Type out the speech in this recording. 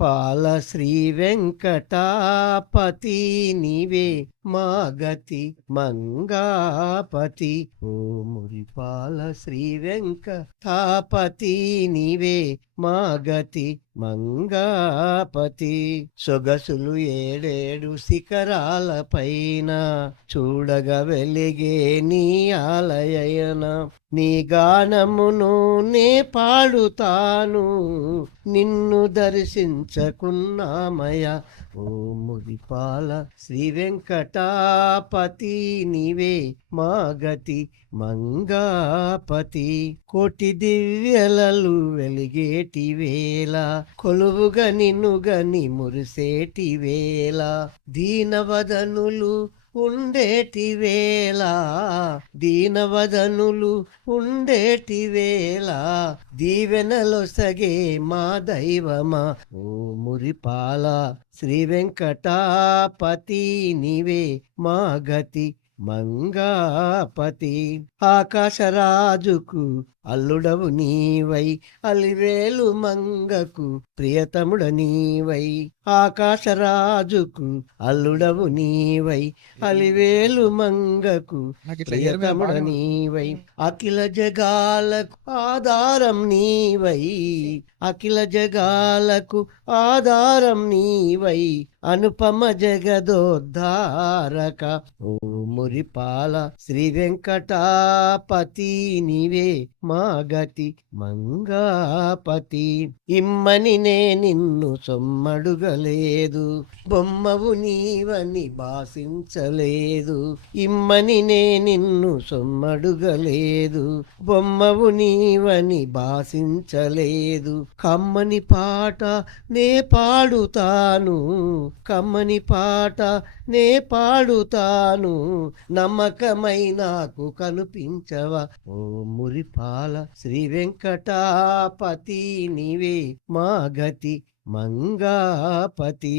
పాల శ్రీ వెంకటాపతి నీవే మా గతి మంగాపతి. ఓ మురిపాల శ్రీ వెంకటాపతి నీవే మా గతి మంగాపతి సొగసులు ఏడేడు శిఖరాలపైన చూడగ చూడగా వెలిగే నీ ఆలయన. నీ గానమును నే పాడుతాను నిన్ను దర్శించకున్నామయ. ఓ ముదిపాల శ్రీ వెంకటాపతి నీవే మా గతి మంగాపతి. కోటి దివ్యలలు వెలిగేటి వేళ కొలువుగా నిన్నుగని మురిసేటి వేళ దీనవదనులు ఉండేటి వేళ దీనవదనులు ఉండేటి వేళ దీవెనలొసగే మా దైవమా ఓ మురిపాల శ్రీ వెంకటాపతి నీవే మా గతి. మంగాపతి ఆకాశరాజుకు అల్లుడవు నీవై అలిరేలు మంగకు ప్రియతముడ నీవై. ఆకాశరాజుకు అల్లుడవు నీవై అలివేలు మంగకు ప్రియతముడ నీవై అఖిల జగాలకు ఆధారం నీవై అఖిల జగాలకు ఆధారం నీవై అనుపమ జగదోద్ధారక ఓ మురిపాల శ్రీ వెంకటాపతి నీవే మా గతి మంగాపతి. ఇమ్మని నే నిన్ను సొమ్మడుగలేదు బొమ్మవు నీవని భాషించలేదు. ఇమ్మని నే నిన్ను సొమ్మడుగలేదు. బొమ్మవు నీవని భాషించలేదు. కమ్మని పాట నే పాడుతాను. కమ్మని పాట నే పాడుతాను. నమ్మకమై నాకు కనిపించవా? ఓ మురిపాల శ్రీ వెంకటాపతి నీవే మా గతి. మంగాపతి.